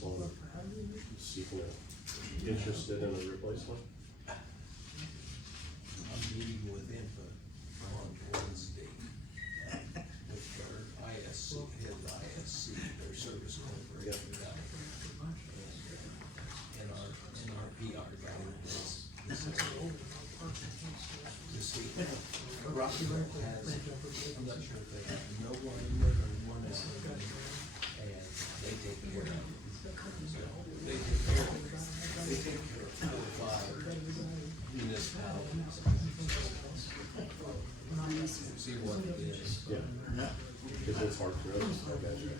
this one, seeking interested in a replacement? I'm meeting with INFA on Wednesday with their ISC, head of ISC, their service corporation guy. And our PR guy that's, to see, Rockville has, I'm not sure if they have no one in there or one out there, and they take care of it. So, they take care of 4 or 5 municipalities. See what it is. Yeah. Cause it's hard for us, I bet you.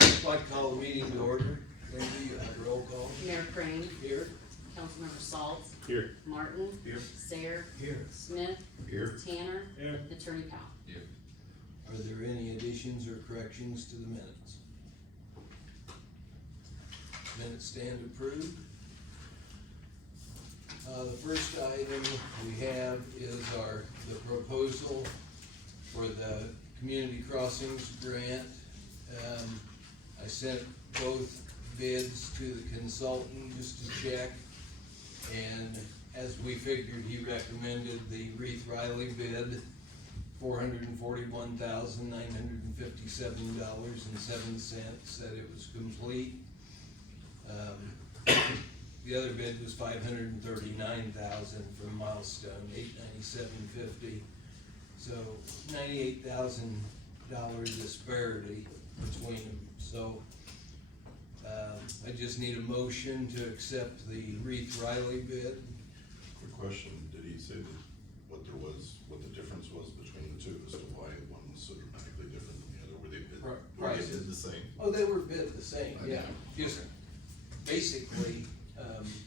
I'd like to call the meeting to order. Linda, you have a roll call. Mayor Crane, Here. Councilmember Saltz, Here. Martin. Here. Sayer. Here. Smith. Here. Tanner. Here. Attorney Powell. Are there any additions or corrections to the minutes? Minutes stand approved. The first item we have is the proposal for the Community Crossings grant. I sent both bids to the consultant just to check, and as we figured, he recommended the Reith Riley bid, $441,957.07, said it was complete. The other bid was $539,000 from Milestone, $897.50. So $98,000 disparity between them. So I just need a motion to accept the Reith Riley bid. Quick question, did he say that what the difference was between the two as to why one was so dramatically different than the other? Were they bid, were they Prices. bid the same? Oh, they were bid the same, yeah, just basically,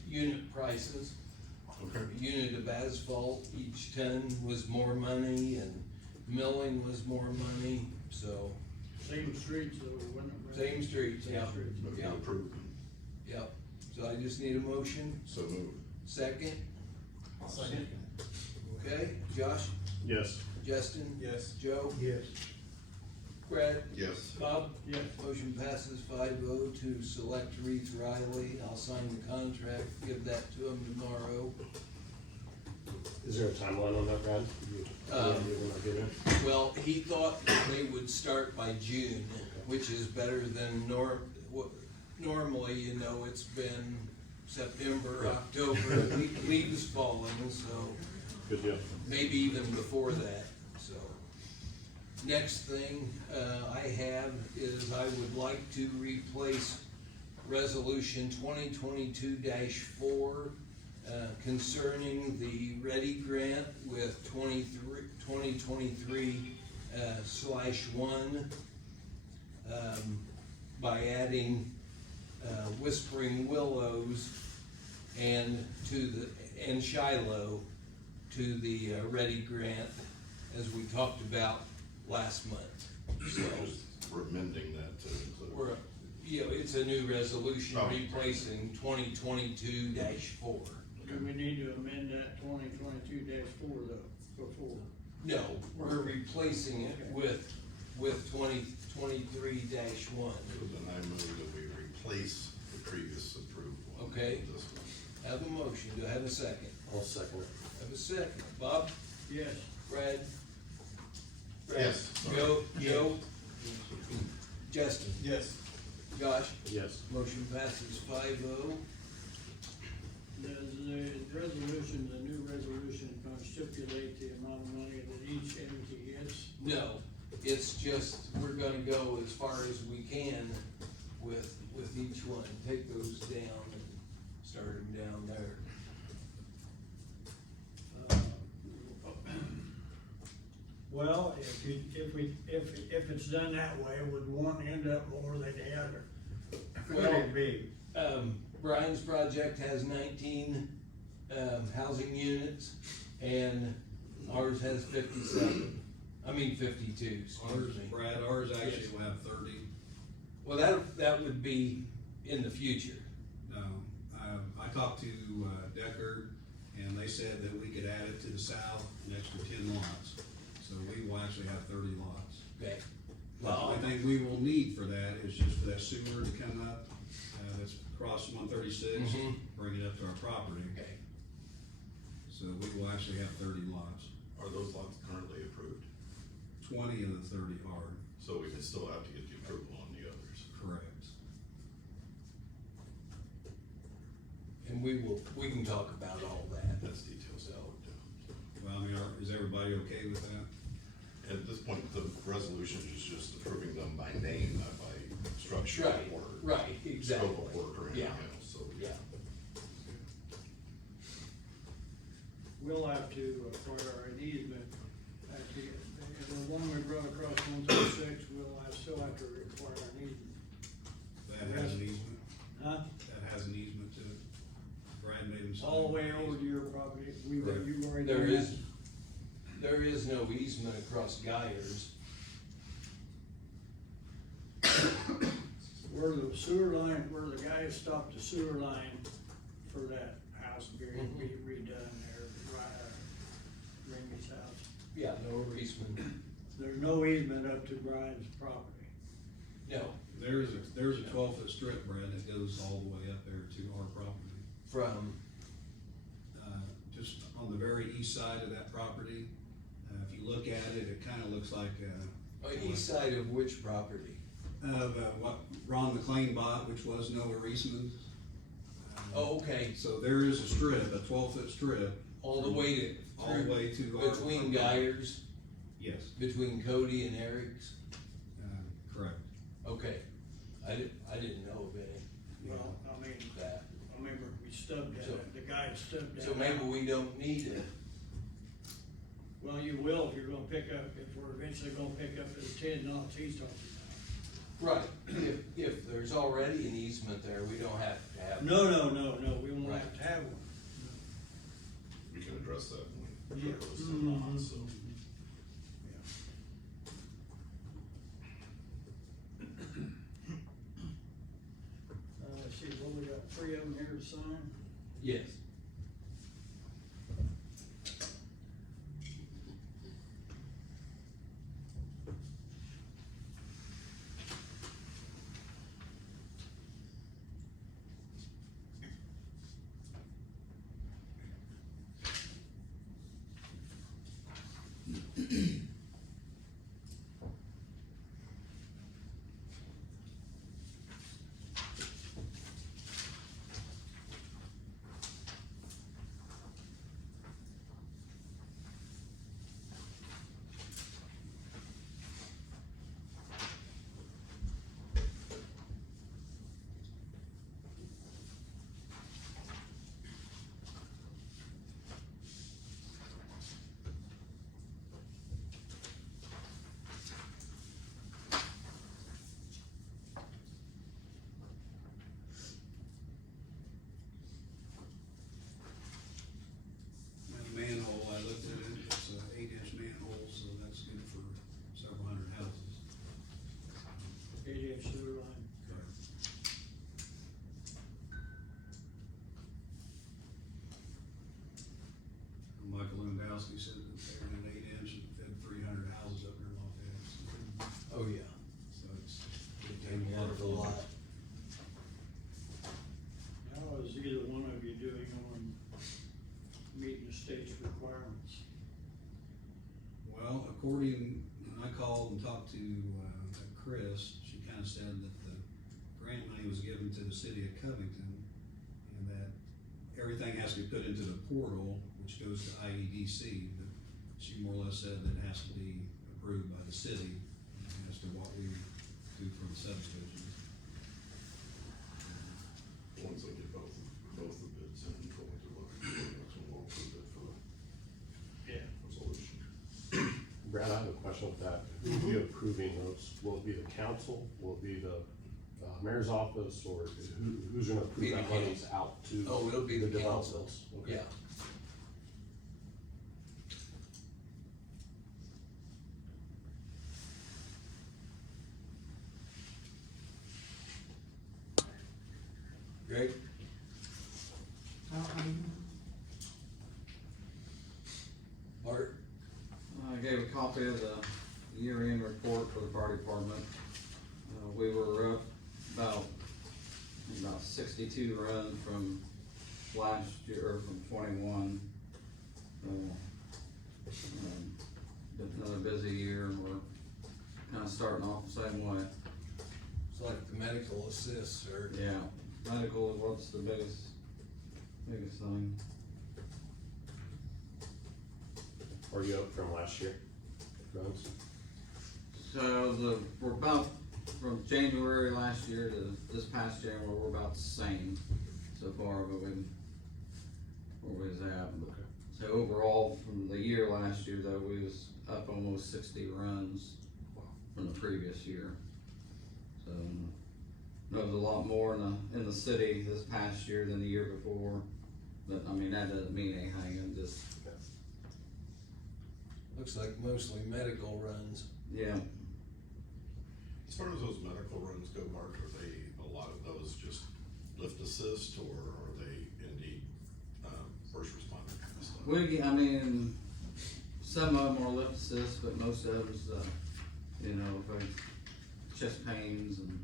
unit prices. Okay. Unit of asphalt, each ton was more money, and milling was more money, so, Same streets though, wasn't it? same streets, yeah, Move to yeah, approve. yeah. So I just need a motion, So moved. second, Second. okay, Josh, Yes. Justin? Yes. Joe? Yes. Brad? Yes. Bob? Yes. Motion passes 5-0 to select Reith Riley. I'll sign the contract, give that to him tomorrow. Is there a timeline on that, Brad? Well, he thought they would start by June, which is better than normally, you know, it's been September, October, leaves falling, so Good deal. maybe even before that, so. Next thing, I have is I would like to replace resolution 2022-4, concerning the Ready Grant with 2023/1, by adding, Whispering Willows and Shiloh to the, Ready Grant, as we talked about last month. So, We're amending that to include. it's a new resolution Oh. replacing 2022-4. Do we need to amend that 2022-4 though, before? No, we're replacing it with 2023-1. So then I move that we replace the previous approved one. Okay. with this one. Have a motion, do I have a second? I'll second it. Have a second. Bob? Yes. Brad? Yes, sorry. Joe? Justin? Yes. Josh? Yes. Motion passes 5-0. Does the resolution, the new resolution, gonna stipulate the amount of money that each entity gets? No, it's just, we're gonna go as far as we can one, take those down and start them down there. Well, if it's done that way, would one end up more than the other? Could Well- it be? Brian's project has 19, housing units, and ours has 57. I mean 52, Ours, excuse me. Brad, ours actually will have 30. Well, that would be in the future. No, I talked to Deckard, and they said that we could add it to the south, an extra 10 lots. So we will actually have 30 lots. Okay. The only thing we will need for that is just for that sewer to come up, that's across 136, Mhm. bring it up to our property. Okay. So we will actually have 30 lots. Are those lots currently approved? 20 of the 30 are, So we can still have to get the approval on the others. correct. And we can talk about all that. That's details that worked out. Well, I mean, is everybody okay with that? At this point, the resolution is just approving them by name, not by structure Right, or right, exactly. scope of work or anything Yeah. else, so. Yeah. We'll have to acquire an easement at the one we brought across 136, still have to require an easement. That has an easement, Huh? that has an easement to it. Brad made him sign. All the way over to your property, Correct. you've already. There done is, there is no easement across Geyers. that? Where the sewer line, where the guy stopped the sewer line for that house to be redone there, Ramey's house. Yeah, no easement. There's no easement up to Brian's property. No, There's a 12-foot strip, Brad, that goes all the way up there to our property. from, Just on the very east side of that property, if you look at it, it kinda looks like, east side of which property? of, what Ron McLean bought, which was Noah Reisman. Oh, okay, So there is a strip, a 12-foot strip. all the way to. All the way to our. Between Geyers, Yes, between Cody and Eric's? correct. Okay, I didn't know of any Well, I mean, that. I remember we stubbed So- that, the guy stubbed that. So maybe we don't need it. Well, you will if you're gonna pick up, if we're eventually gonna pick up the 10 lots he's talking Right, if there's already an easement there, we don't have to have. about. No, we won't have to have one. We can address that when we Yeah. put those in on, so. Let's see, what we got, 3 of them here to sign? Yes. And the manhole, I looked at it, it's an 8-inch manhole, so that's good for several hundred houses. 8-inch sewer line. Michael Lewandowski said that they were an 8-inch and fed 300 houses up there in Lafayette. Oh, yeah. So it's. Take one of a lot. How is either one of you doing on meeting the state's requirements? Well, according, when I called and talked to Chris, she kind of said that the grant money was given to the city of Covington, and that everything has to be put into the portal, which goes to IEDC, but she more or less said that it has to be approved by the city as to what we do for the subdivision. Brad, I have a question with that. Who will be approving those? Will it be the council? Will it be the mayor's office, or who's gonna Be approve the that monies out to? Oh, it'll be the council. developments? Okay. Yeah. Greg? Art? I gave a copy of the year-end report for the fire department. We were up about 62 runs from last year, or from 21. Been another busy year, and we're kinda starting off the same way. It's like the medical assists or. Yeah, medical is what's the biggest thing. Are you up from last year? Runs? So we're about, from January last year to this past January, we're about the same so far, but where we was at. But- So overall, from the year last year though, we was up almost 60 runs from the previous year. So, there was a lot more in the city this past year than the year before, but I mean, that doesn't mean anything, it just, Looks like mostly medical runs. yeah. As far as those medical runs go, Mark, are they, a lot of those just lift assist, or are they indeed, first responder kind of stuff? I mean, some of them are lip assist, but most of them's, for chest pains and,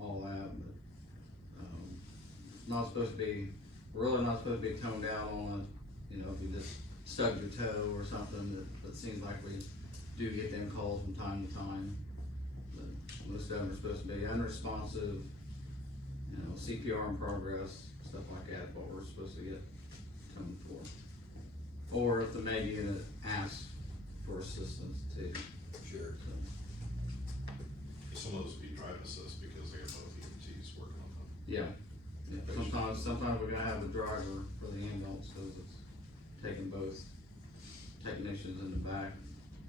all that, but, not supposed to be, really not supposed to be toned down on, if you just stubbed your toe or something, that seems like we do get them calls from time to time. But most of them are supposed to be unresponsive, CPR in progress, stuff like that, what we're supposed to get toned for. Or if the med unit asks for assistance too, Sure. so. Some of those would be drive assist because they have both EMTs working on them. Yeah, sometimes we're gonna have a driver for the ambulance, cause it's taking both technicians in the back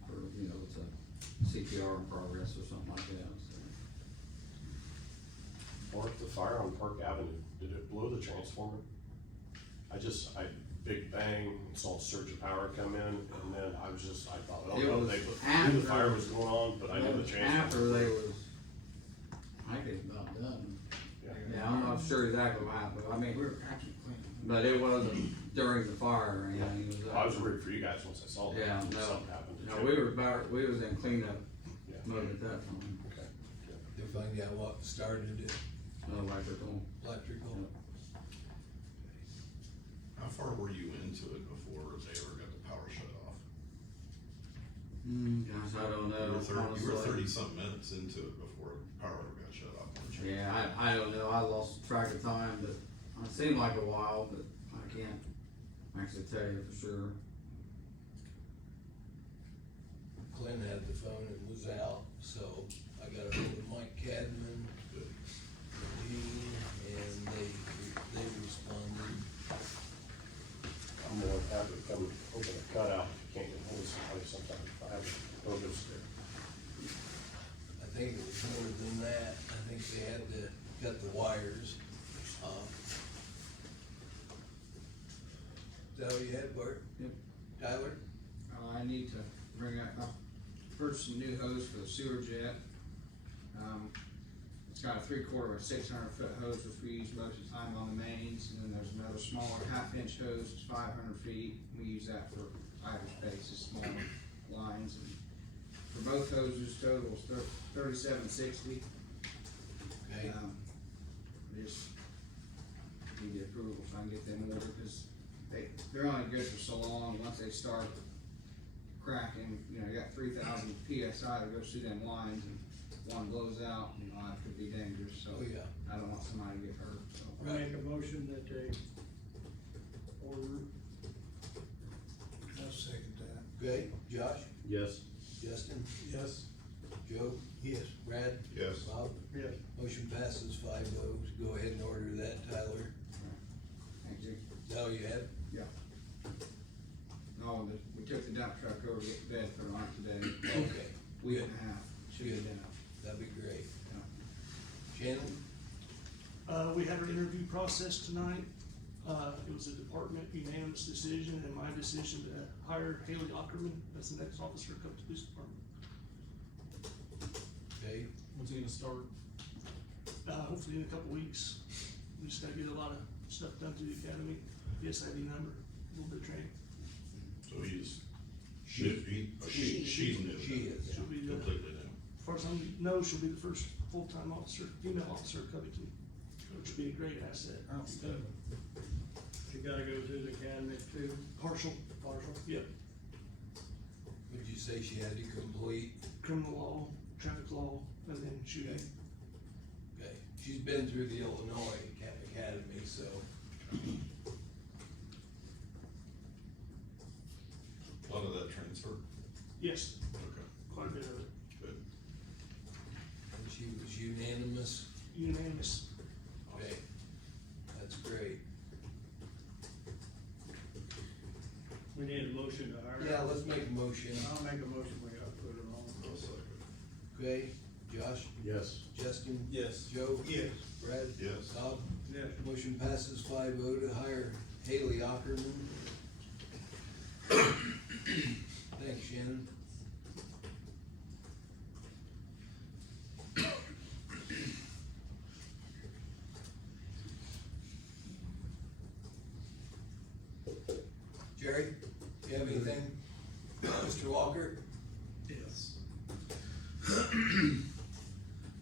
for, it's a CPR in progress or something like that, so. Or the fire on Park Avenue, did it blow the transformer? Big bang, saw a surge of power come in, and then I thought, oh It no, was they knew after- the fire was going on, but I knew the transformer. After they was, I think it's about done. Yeah. Yeah, I'm not sure exactly what happened, I mean, We're actually cleaning. but it wasn't during the fire or anything, it was. I was worried for you guys once I saw that. Yeah, Something no, happened. Did no, you? we was in cleanup Yeah. mode at that time, Okay. To find out what started it, electrical. electrical. How far were you into it before they ever got the power shut off? Gosh, I don't know, You were honestly. 30-some minutes into it before power got shut off, weren't you? Yeah, I don't know, I lost track of time, but it seemed like a while, but I can't actually tell you for sure. Clint had the phone and was out, so I got a hold of Mike Cadman, Good. and they responded. I'm gonna have to come open a cutout if you can't get hold of somebody sometimes. I haven't noticed it. I think it was more than that, I think they had to cut the wires off. Is that all you had, Bart? Yep. Tyler? I need to bring up, purchased some new hose for the sewer jet. It's got a 3/4 of a 600-foot hose, which we use most of the time on the mains, and then there's another smaller 1/2-inch hose, it's 500 feet. We use that for idle spaces, small lines. And for both hoses, total is $37.60. Okay. Just need the approval so I can get them ordered, because they're only good for so long. Once they start cracking, you got 3,000 PSI that goes through them lines, and one blows out, that could be dangerous, so Oh, yeah. I don't want somebody to get hurt, so. I make a motion that they order. I'll second that. Okay, Josh? Yes. Justin? Yes. Joe? Yes. Brad? Yes. Bob? Yes. Motion passes 5-0. Go ahead and order that, Tyler. Thank you. Is that all you had? Oh, we took the dump truck over to get the bed put on it today, Okay, week and a half, should be Good. down. that'd be great. Yeah. Shannon? We had our interview process tonight. It was a department unanimous decision and my decision to hire Haley Ackerman as the next officer of the police department. Okay, When's he gonna start? Hopefully in a couple weeks. We just gotta get a lot of stuff done through the academy, SID number, a little bit of training. So she's new. she is. She'll be the, Completely new. as far as I know, she'll be the first full-time officer, female officer of Covington, which would be a great asset. You gotta go through the academy too. Partial, yep, Would you say she had to complete? criminal law, traffic law, and then shooting. Okay, she's been through the Illinois Academy, so. A lot of that transfer. Yes, Okay, quite a bit of it, good. And she was unanimous. unanimous. Okay, that's great. We need a motion to hire. Yeah, let's make a motion. I'll make a motion, we gotta put it on. I'll second. Okay, Josh, Yes. Justin, Yes. Joe, Yes. Brad, Yes. Bob. Yes. Motion passes 5-0 to hire Haley Ackerman. Thanks, Shannon. Jerry, you have anything? Mr. Walker? Yes.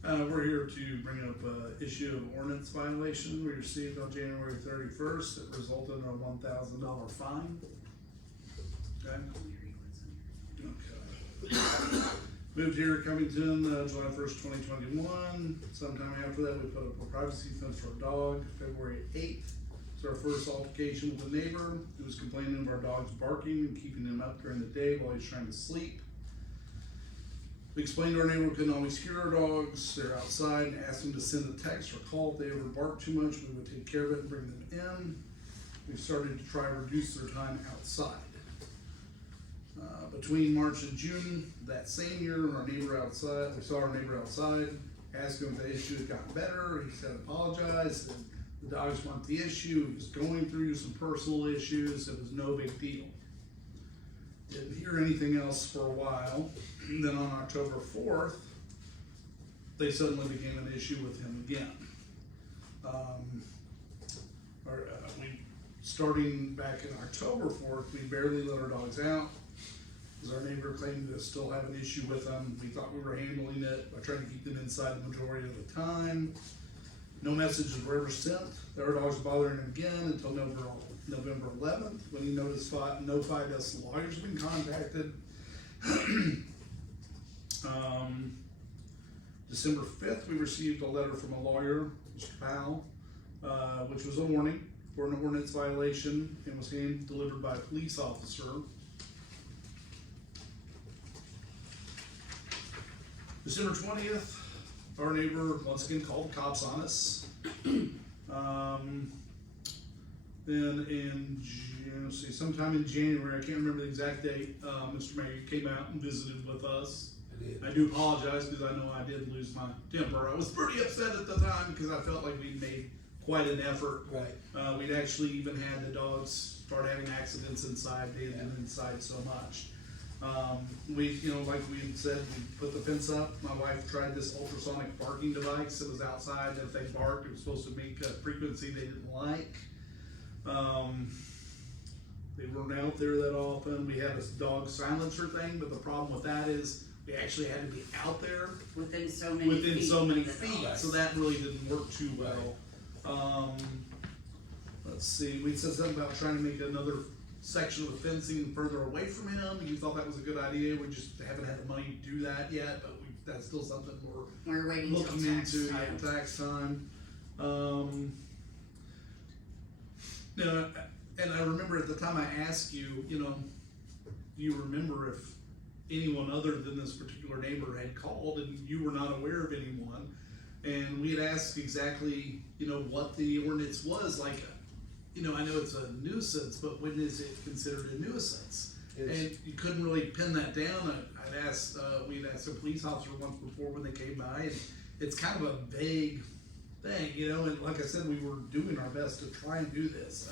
We're here to bring up an issue of ordinance violation we received on January 31st. It resulted in a $1,000 fine. Okay? Okay. Moved here to Covington, July 1st, 2021. Sometime after that, we put up a privacy fence for a dog. February 8th was our first altercation with a neighbor who was complaining of our dog's barking and keeping him up during the day while he's trying to sleep. We explained to our neighbor we couldn't always hear our dogs, they're outside, and asked them to send a text or call if they ever bark too much, we would take care of it and bring them in. We started to try to reduce their time outside. Between March and June that same year, we saw our neighbor outside, asked him if the issue had gotten better, he said apologized, and the dogs weren't the issue, he was going through some personal issues, it was no big deal. Didn't hear anything else for a while. And then on October 4th, they suddenly became an issue with him again. Starting back in October 4th, we barely let our dogs out. Because our neighbor claimed to still have an issue with them. We thought we were handling it by trying to keep them inside the majority of the time. No messages were ever sent. Our dogs were bothering him again until November 11th, when he notified us lawyers had been contacted. December 5th, we received a letter from a lawyer, Mr. Powell, which was a warning for an ordinance violation and was hand-delivered by a police officer. December 20th, our neighbor once again called the cops on us. Then sometime in January, I can't remember the exact date, Mr. May came out and visited with us. I did. I do apologize because I know I did lose my temper. I was pretty upset at the time because I felt like we'd made quite an effort. Right, We'd actually even had the dogs start having accidents inside, they had been inside so much. Like we had said, we put the fence up. My wife tried this ultrasonic barking device that was outside. If they barked, it was supposed to make a frequency they didn't like. They weren't out there that often. We had this dog silencer thing, but the problem with that is we actually had to be out there Within so many feet. within so many of the feet, dog. so that really didn't work too well. Let's see, we said something about trying to make another section of the fencing further away from him. You thought that was a good idea. We just haven't had the money to do that yet, but that's still something we're We're waiting till looking tax into, time. tax time. And I remember at the time I asked you, do you remember if anyone other than this particular neighbor had called and you were not aware of anyone? And we had asked exactly, what the ordinance was, like, you know, I know it's a nuisance, but when is it considered a nuisance? It's- And you couldn't really pin that down. I'd asked, we'd asked a police officer once before when they came by, and it's kind of a vague thing, you know, and like I said, we were doing our best to try and do this.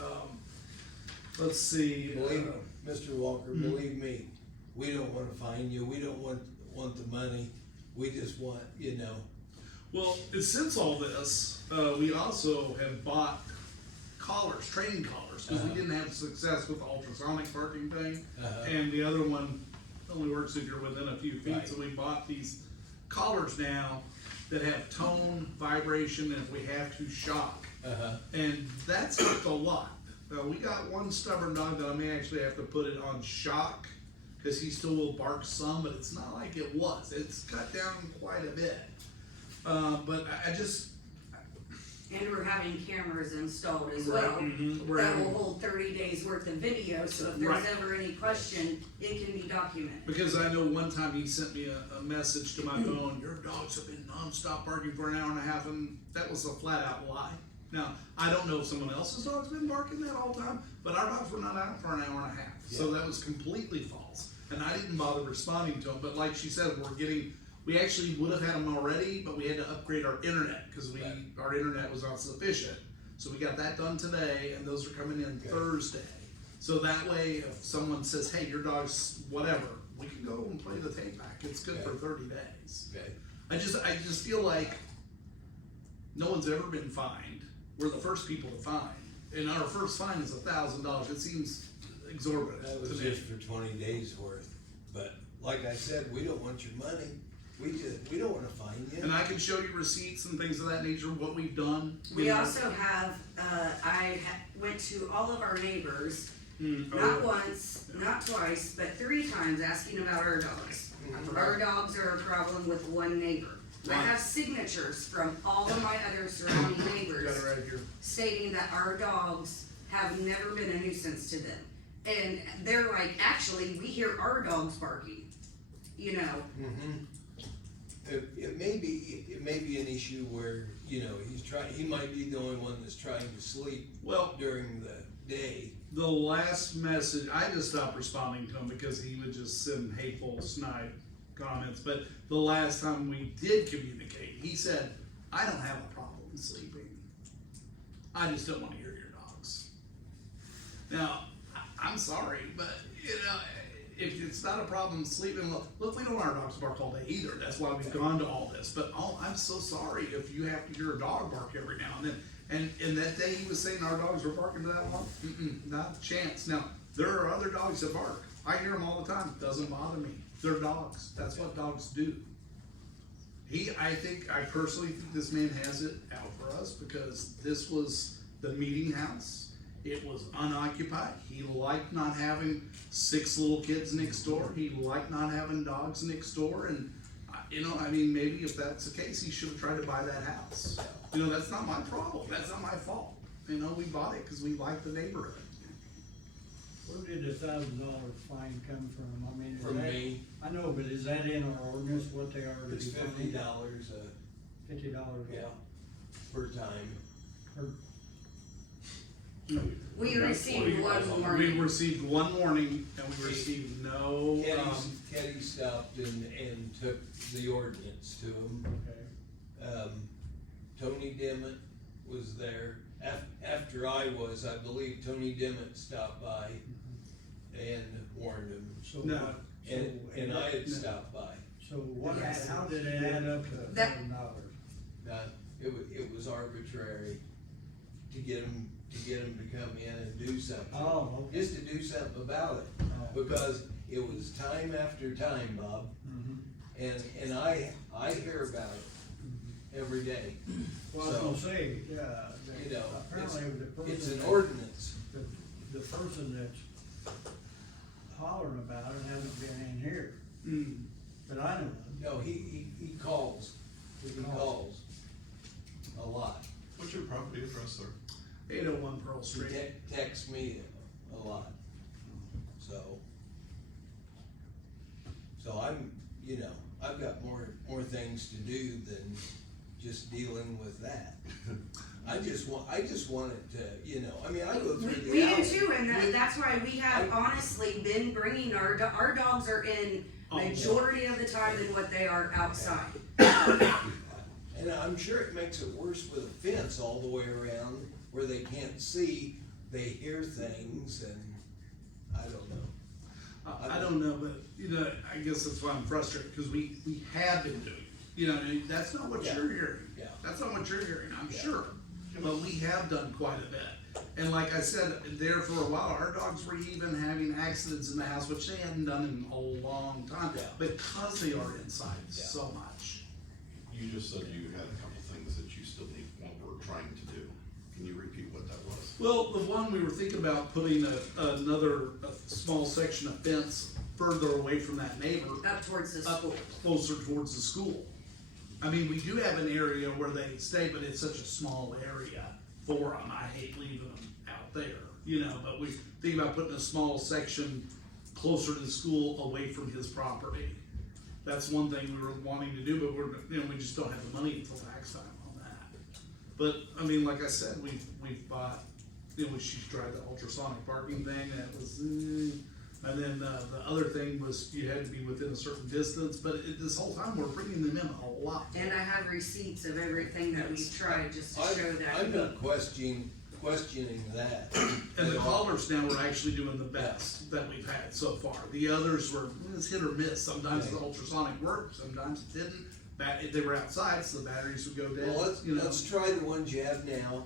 Let's see. Believe, Mr. Walker, believe me, we don't wanna fine you, we don't want the money, we just want, you know. Well, since all this, we also have bought collars, training collars, because we didn't have success with the ultrasonic parking thing. And the other one only works if you're within a few feet, so we bought these collars now that have tone, vibration, and if we have to, shock. And that's helped a lot. We got one stubborn dog that I may actually have to put it on shock, cause he still will bark some, but it's not like it was. It's cut down quite a bit. But I just, And we're having cameras installed as well. we're That will having- hold 30 days worth of video, so if there's Right. ever any question, it can be documented. because I know one time he sent me a message to my phone, your dogs have been nonstop barking for an hour and a half, and that was a flat out lie. Now, I don't know if someone else's dog's been barking that all time, but our dogs were not out for an hour and a half, so that was completely false. And I didn't bother responding to him, but like she said, we actually would have had them already, but we had to upgrade our internet, cause our internet was not sufficient. So we got that done today, and those are coming in Thursday. So that way, if someone says, hey, your dog's whatever, we can go and play the tape back, it's good for 30 days. Okay. I just feel like no one's ever been fined, we're the first people to fine, and our first fine is $1,000, it seems exorbitant That to was me. just for 20 days worth, but like I said, we don't want your money, we don't wanna fine you. And I can show you receipts and things of that nature, what we've done. We also have, went to all of our neighbors, not once, not twice, but 3 times asking about our dogs. Our dogs are a problem with one neighbor. I have signatures from all of my other surrounding neighbors Got it right here. stating that our dogs have never been a nuisance to them. And they're like, actually, we hear our dogs barking, you know. It may be an issue where, you know, he might be the only one that's trying to sleep Well, during the day. the last message, I just stopped responding to him because he would just send hateful snide comments, but the last time we did communicate, he said, I don't have a problem sleeping. I just don't wanna hear your dogs. Now, I'm sorry, but, you know, if it's not a problem sleeping, look, we don't want our dogs to bark all day either, that's why we've gone to all this, but I'm so sorry if you have to hear a dog bark every now and then. And that day he was saying our dogs were barking for that long, not a chance. Now, there are other dogs that bark, I hear them all the time, doesn't bother me, they're dogs, that's what dogs do. I personally think this man has it out for us, because this was the meeting house. It was unoccupied. He liked not having 6 little kids next door. He liked not having dogs next door. And, you know, I mean, maybe if that's the case, he should have tried to buy that house. You know, that's not my problem. That's not my fault. You know, we bought it because we liked the neighborhood. Where did the $1,000 fine come from? I mean, is From that- me, I know, but is that in our ordinance, what they are to be it's fined? $50 $50 yeah, per time. We received one We warning. received one warning and we received no, Ketty stopped and took the ordinance to him. Okay. Tony Dimmitt was there. After I believe Tony Dimmitt stopped by and warned him. So No. what? And I had stopped by. So what, Yes. how did it add up to That- $1,000? It was arbitrary to get him to come in and do something. Oh, okay. Just to do something about it, Oh. because it was time after time, Bob, Mhm. and I hear about it every day. Well, I was gonna say, yeah, You know, apparently the person. It's an that- ordinance. The person that's hollering about it hasn't been in here, that I know of. No, he calls. He calls a lot. What's your property address, sir? 801 Pearl He Street. texts me a lot. So I'm, you know, I've got more things to do just dealing with that. I just want it to, you know, I mean, I go through the We do alley. too, and that's why we have honestly been bringing our dogs are in majority of the time than what they are outside. And I'm sure it makes it worse with a fence all the way around where they can't see, they hear things, and I don't know. I don't know, but, you know, I guess that's why I'm frustrated, because we have been doing, it. You know, and that's not what Yeah. you're hearing. Yeah. That's not what you're hearing, I'm Yeah. sure, but we have done quite a bit. And like I said, there for a while, our dogs were even having accidents in the house, which they hadn't done in a long time, Yeah. because they are inside Yeah. so much. You just said you had a couple things that you still need, what we're trying to do. Can you repeat what that was? Well, the one we were thinking about putting another small section of fence further away from that neighbor, Up towards the up school. closer towards the school. I mean, we do have an area where they stay, but it's such a small area for them. I hate leaving them out there, you know, but we think about putting a small section closer to the school away from his property. That's one thing we were wanting to do, but we just don't have the money until tax time on that. But, I mean, like I said, we've bought, she's tried the ultrasonic parking thing, that was, and then, the other thing was you had to be within a certain distance, but this whole time we're bringing them in a lot. And I have receipts of everything that we've tried just to show that. I'm not questioning that. And the callers now are actually doing the best that we've had so far. The others were, it's hit or miss. Sometimes the ultrasonic worked, sometimes it didn't. They were outside, so the batteries would go dead, Well, you know. let's try the ones you have now,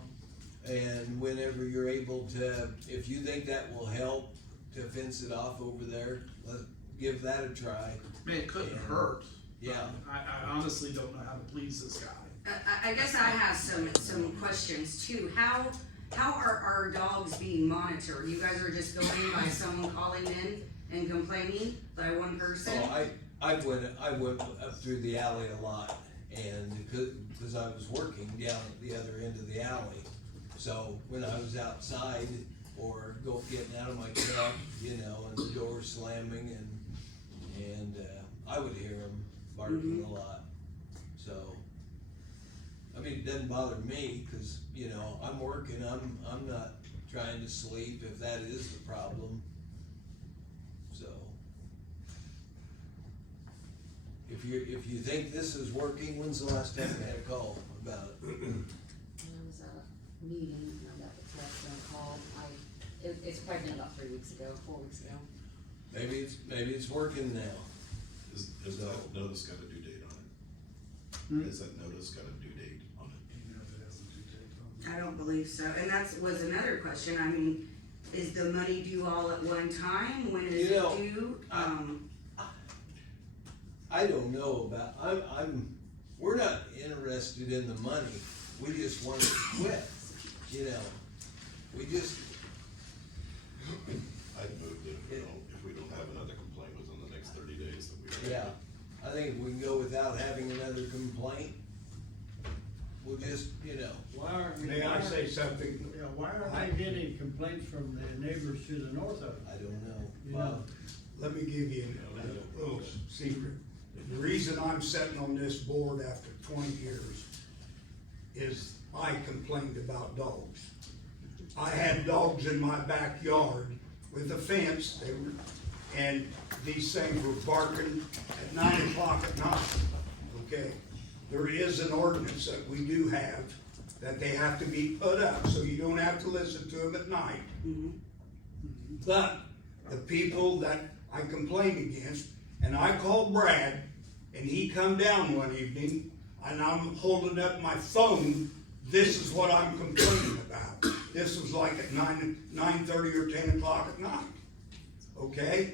and whenever you're able to, if you think that will help to fence it off over there, let's give that a try. Man, it couldn't And- hurt. Yeah. I honestly don't know how to please this guy. I guess I have some questions too. How are our dogs being monitored? You guys are just going by someone calling in and complaining by one person? Oh, I went up through the alley a lot, and because I was working down at the other end of the alley. So when I was outside or getting out of my truck, you know, and the door slamming and I would hear them barking a lot. So, I mean, it doesn't bother me, cause, you know, I'm working, I'm not trying to sleep if that is the problem. So, if you think this is working, when's the last time you had a call about it? There was a meeting, and I got the text and a call. It's probably been about 3 weeks ago, 4 weeks ago. Maybe it's working now. Is that notice got a due date on it? Is that notice got a due date on it? I don't believe so. And was another question. I mean, is the money due all at one time? When is You it know, due? I don't know about, we're not interested in the money, we just want it to quit, you know? We just, I'd move that if we don't have another complaint within the next 30 days, that we. yeah, I think if we can go without having another complaint, we'll just, you know, May I say something? Yeah, why aren't they getting complaints from the neighbors to the north of it? I don't know. You know, Let me give you a little secret. The reason I'm sitting on this board after 20 years is I complained about dogs. I had dogs in my backyard with a fence, and these things were barking at 9 o'clock at night, okay? There is an ordinance that we do have, that they have to be put up, so you don't have to listen to them at night. But the people that I complained against, and I called Brad, and he come down one evening, and I'm holding up my phone, this is what I'm complaining about. This was like at 9:30 or 10 o'clock at night, okay?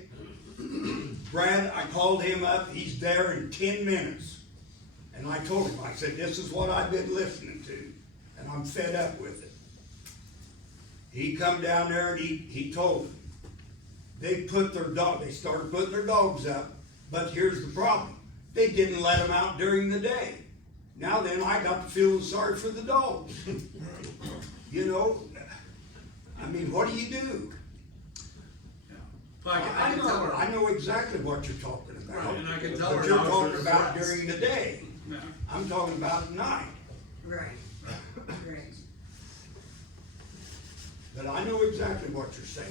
Brad, I called him up, he's there in 10 minutes. And I told him, I said, this is what I've been listening to, and I'm fed up with it. He come down there and he told them, they started putting their dogs up, but here's the problem. They didn't let them out during the day. Now then, I got to feeling sorry for the dogs. You know, I mean, what do you do? Like, I can tell her. I know exactly what you're talking about. Right, and I can tell her But you're dogs talking are about stressed. during the day. Yeah. I'm talking about at night. Right, right. But I know exactly what you're saying.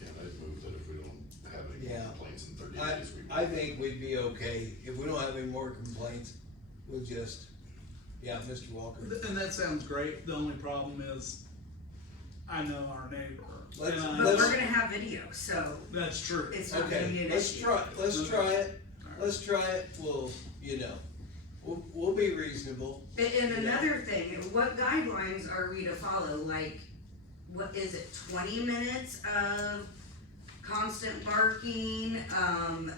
Yeah, I'd move that if we don't have any Yeah. complaints in 30 I, days, we. I think we'd be okay, if we don't have any more complaints, we'll just, yeah, Mr. Walker. And that sounds great, the only problem is, I know our neighbor. Let's- And I- But we're gonna have video, so That's true. it's not gonna be Okay, an let's issue. try it, let's try it, we'll, you know, we'll be reasonable. And another thing, what guidelines are we to follow? Like, what is it, 20 minutes of constant barking? I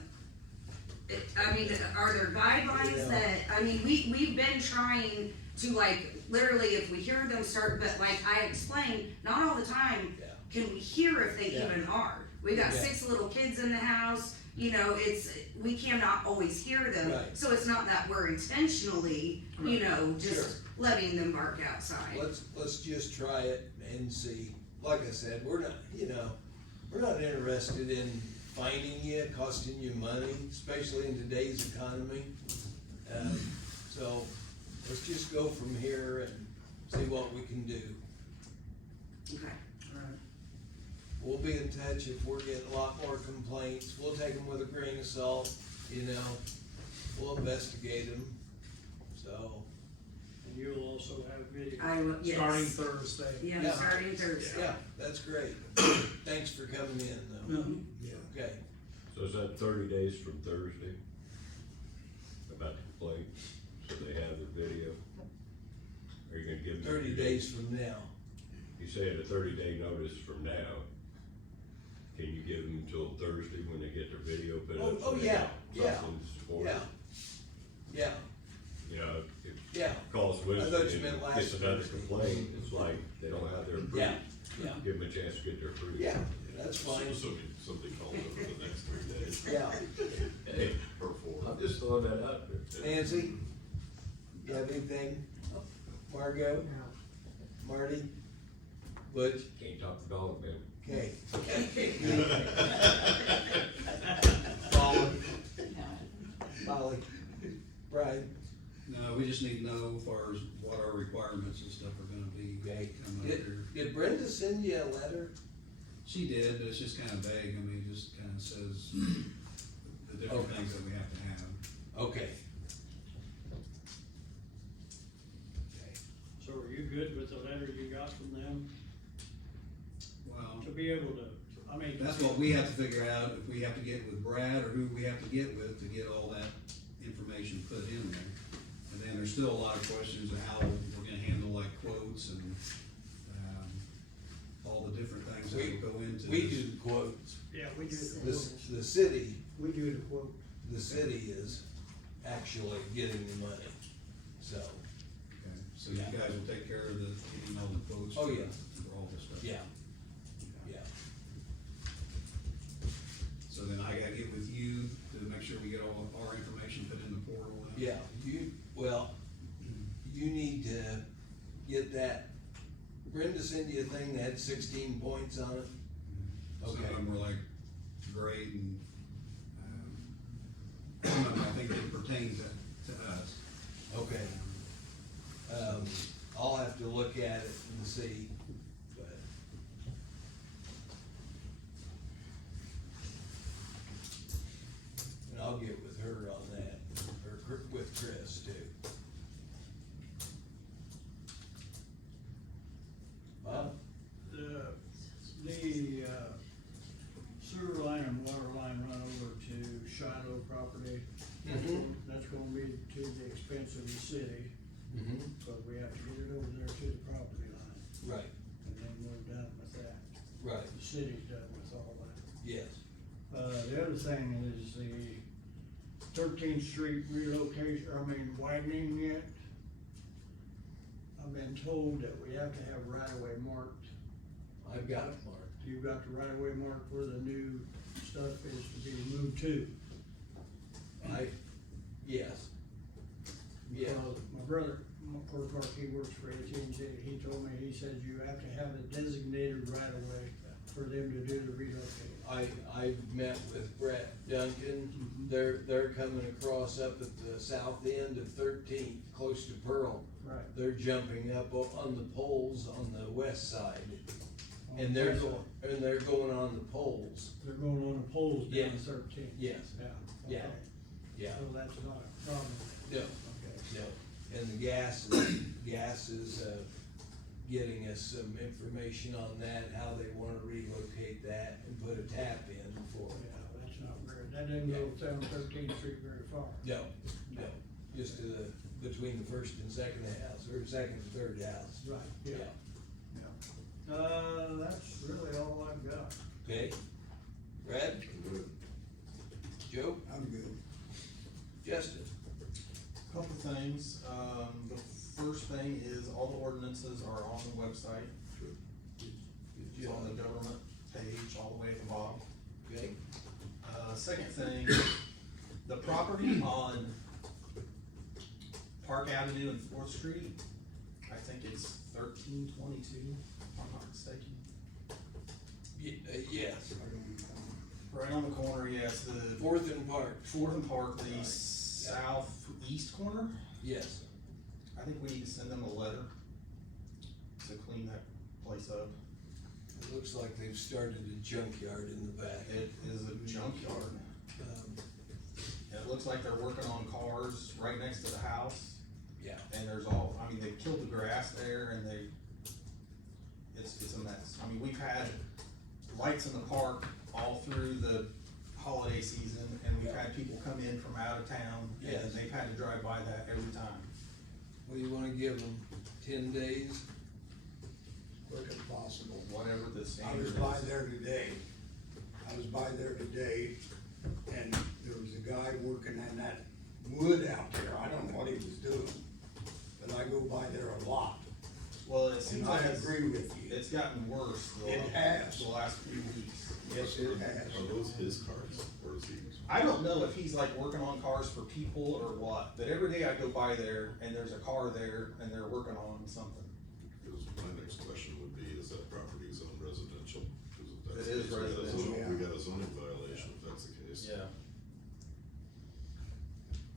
mean, are there guidelines Yeah. that, I mean, we've been trying to like, literally, if we hear them start, but like I explained, not all the time Yeah. can we hear if they Yeah. even are. We got Yeah. 6 little kids in the house, you know, we cannot always hear them. Right. So it's not that we're intentionally, you know, just Sure. letting them bark outside. Let's just try it and see. Like I said, we're not, you know, we're not interested in fining you, costing you money, especially in today's economy. So let's just go from here and see what we can do. Okay. Alright. We'll be in touch if we're getting a lot more complaints. We'll take them with a grain of salt, you know. We'll investigate them, so. And you'll also have video. Yes. Starting Thursday. Yeah, Yeah. starting Thursday. Yeah, that's great. Thanks for coming in, though. No, Yeah. Okay. So is that 30 days from Thursday? About the complaint, so they have the video? Are you gonna give them? 30 days from now. You said a 30-day notice from now. Can you give them until Thursday when they get their video put up? Oh, so they yeah, know yeah, something's ordered? Yeah, You know, if yeah, calls I thought you Wednesday meant and last gets another Thursday. complaint, it's like they don't have their proof. yeah, yeah, Give them a chance to get their proof. yeah, that's fine. So something calls over the next 3 days. Yeah. Hey, Or 4. I'm just throwing that out there. Nancy, you have anything? Margot? Marty? Butch? Can't talk to dog, man. Okay. Molly? Molly? Brian? No, we just need to know as far as what our requirements and stuff are gonna be Okay. coming up Did, here. did Brenda send you a letter? She did, but it's just kinda vague, I mean, it just kinda says the different Okay. things that we have to have. Okay. So are you good with the letter you got from them? Well, To be able to, I mean. that's what we have to figure out, if we have to get with Brad or who we have to get with to get all that information put in there. And then there's still a lot of questions of how we're gonna handle like quotes and, all the different things that will go into We this. do the quotes. Yeah, we do the The, quotes. the city, We do the quote. the city is actually getting the money, so, Okay, so you guys will take care of the, getting all the quotes. Oh, for- yeah. For all this stuff? yeah, yeah. So then I gotta get with you to make sure we get all of our information put in the portal. and- Yeah, you need to get that, Brenda sent you a thing that had 16 points on it? Some Okay. of them were like great and, some of them I think they pertain to us. Okay. I'll have to look at it and see, but. And I'll get with her on that, or with Chris too. Bob? The sewer line and water line run over to Shiloh property. Mhm. That's gonna be to the expense of the city, Mm-hmm. but we have to get it over there to the property line, Right, and then we're done with that. right, The city's done with all that. yes. The other thing is the 13th Street relocation, widening yet. I've been told that we have to have right of way marked. I've got it marked. You've got the right of way marked where the new stuff is to be moved to. Yes. Yeah, Because my brother, of course, he works for AT&T, he told me, he says you have to have a designated right of way for them to do the relocating? I've met with Brett Duncan, they're coming across up at the south end of 13th, close to Pearl. Right. They're jumping up on the poles on the west side, On and the they're west going, and they're going on the poles. They're going on the poles down Yes. 13. Yes. Yeah. Yeah. okay. Yeah, So that's not a problem. no, Okay. no, and the gas is, getting us some information on that, how they wanna relocate that and put a tap in for it. Yeah, that's not very, that doesn't go down 13th Street very far. No, no, just to the, between the first and second house, or second and third house. Right, yeah, yeah. That's really all I've got. Okay, Brad, Joe, I'm good. Justin, Couple things, the first thing is all the ordinances are on the website. good It's on job. the government page all the way at the bottom. Okay, Second thing, the property on Park Avenue and Fourth Street, I think it's 1322, if I'm not mistaken. yes, Right on the corner, yes, the Fourth and Park, Fourth and Park, the southeast corner. yes, I think we need to send them a letter to clean that place up. it looks like they've started a junkyard in the back. It is a junkyard, and it looks like they're working on cars right next to the house. Yeah, And there's I mean, they killed the grass there and it's a mess. I mean, we've had lights in the park all through the holiday season, and we've had people come in from out of town, Yes. and they've had to drive by that every time. what do you wanna give them, 10 days? Quick as possible. Whatever the I standard was is. by there today, and there was a guy working on that wood out there, I don't know what he was doing, but I go by there a lot. Well, it seems And like I agree with you. it's gotten worse It has. the last few weeks. Yes, it has. Are those his cars, or is he? I don't know if he's like working on cars for people or what, but every day I go by there and there's a car there and they're working on something. Because my next question would be, is that property zone residential? 'Cause if that's It is the case, we got a residential. zoning- We got a zoning violation if that's the case. Yeah.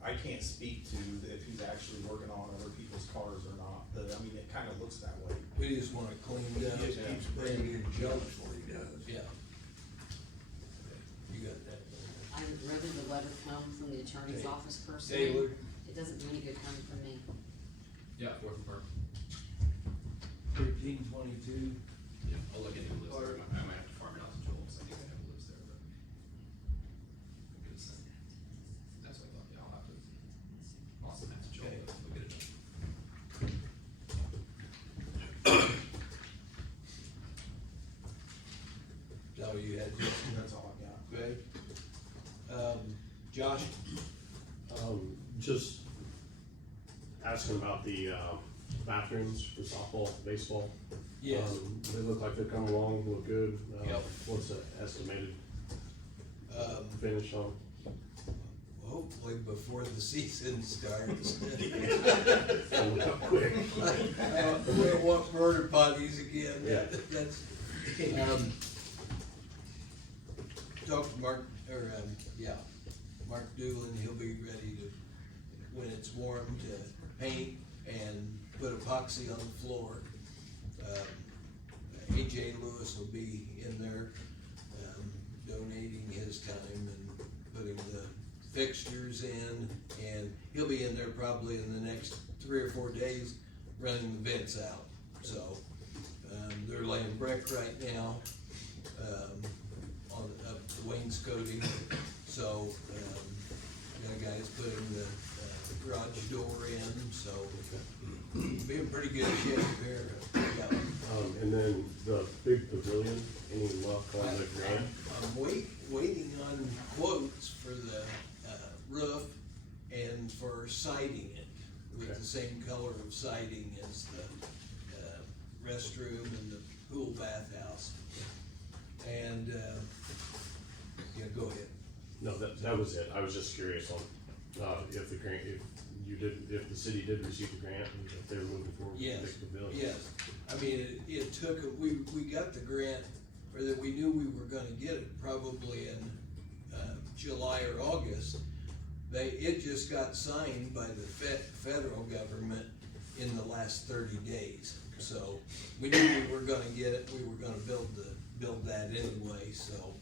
I can't speak to if he's actually working on other people's cars or not, but I mean, it kinda looks that way. We just want it cleaned up, He just keeps bringing junk what he does. yeah. You got that, I would rather the letter come from the attorney's Okay. office personally. Taylor, It doesn't do any good coming from me. Yeah, Fourth and Park. 1322, Yeah, I'll look into who lives there. I might have to farm it out to Joel, because I think I know who lives there, but. Because that's what I thought, yeah, I'll have to, also have to Joel, but we'll get it done. is that all you had, Justin? That's all I got. Okay. Josh, Just asking about the, bathrooms for softball, baseball. yes, They look like they're coming along, look good. Yep. What's the estimated finish on? hopefully before the season starts. Coming up quick. We don't want murder potties again. Yeah. That's, talk to Mark, Mark Doolin, he'll be ready to, when it's warm, to paint and put epoxy on the floor. AJ Lewis will be in there, donating his time and putting the fixtures in, and he'll be in there probably in the next 3 or 4 days, running the vents out. So, they're laying brick right now, on, up the wainscoting, so, the guy's putting the, garage door in, so, be in pretty good shape there, yeah. And then the big pavilion, any luck on the grant? I'm waiting on quotes for the, roof and for siding it with Okay. the same color of siding as the, restroom and the pool bathhouse. And, yeah, go ahead. No, that was it. I was just curious on, if the grant, if the city did receive the grant, and if they were moving forward with Yes, the big pavilion. yes. I mean, it took, we got the grant, or that we knew we were gonna get it probably in, July or August. It just got signed by the federal government in the last 30 days. So, we knew we were gonna get it, we were gonna build that anyway, so.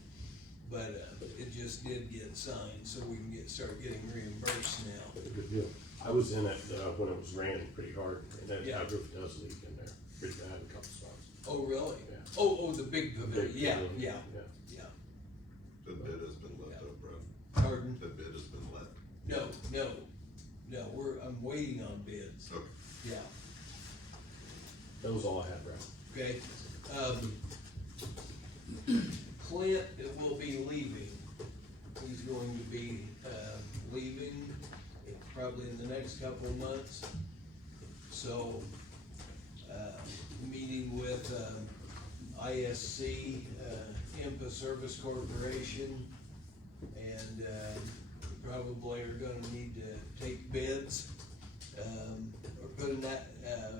But, it just did get signed, so we can start getting reimbursed now. Good deal. I was in it, when it was raining pretty hard, and that Yeah. roof does leak in there, pretty bad in a couple spots. Oh, really? Yeah. Oh, the big pavilion, Big yeah, pavilion, yeah, yeah. yeah. The bid has been let though, Brett. Pardon? The bid has been let. No, I'm waiting on bids, Okay. yeah, That was all I had, Brad. okay. Clint will be leaving. He's going to be, leaving probably in the next couple of months. So, meeting with, ISC, IMPA Service Corporation, and, probably are gonna need to take bids. We're putting that,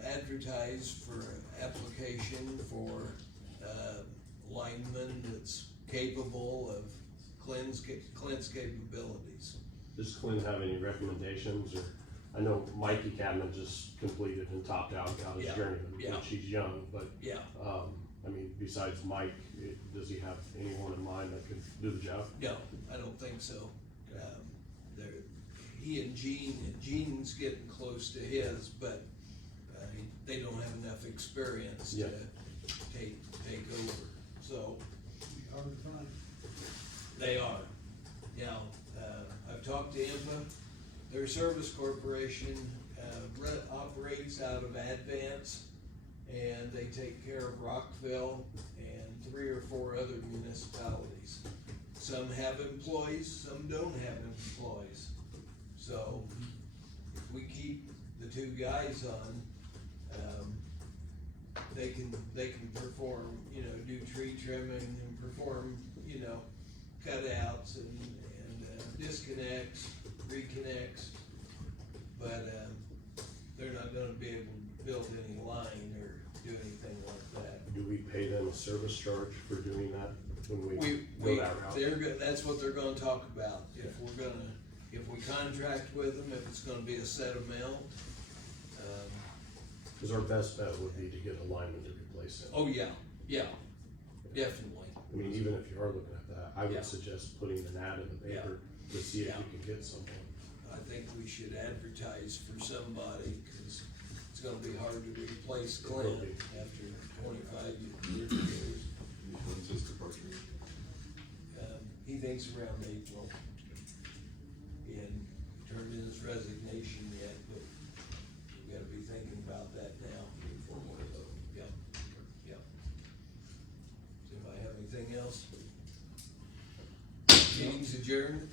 advertise for application for, lineman that's capable of Clint's capabilities. Does Clint have any recommendations, or, I know Mikey Cadman just completed and topped out, got his Yeah, journeyman, yeah. which he's young, but, Yeah, I mean, besides Mike, does he have anyone in mind that could do the job? no, I don't think so. He and Gene's getting close to his, but, they don't have enough experience to Yeah. take over, so. Be hard to find. They are. Now, I've talked to IMPA, their service corporation, operates out of Advance, and they take care of Rockville and 3 or 4 other municipalities. Some have employees, some don't have employees. So, if we keep the 2 guys on, they can perform, do tree trimming and perform, cutouts and disconnects, reconnects. But, they're not gonna be able to build any line or do anything like that. Do we pay them a service charge for doing that when we go that route? That's what they're gonna talk about, if we contract with them, if it's gonna be a set amount. Cause our best bet would be to get a lineman to replace it. Oh, yeah, definitely. I mean, even if you are looking at that, I Yeah. would suggest putting an ad in the paper to see if Yeah. you can get someone. I think we should advertise for somebody, cause it's gonna be hard to replace It will Clint be. after 25 years. When's his departure? He thinks around April. He hadn't turned in his resignation yet, but we gotta be thinking about that now. Yep. Does anybody have anything else? Meeting's adjourned.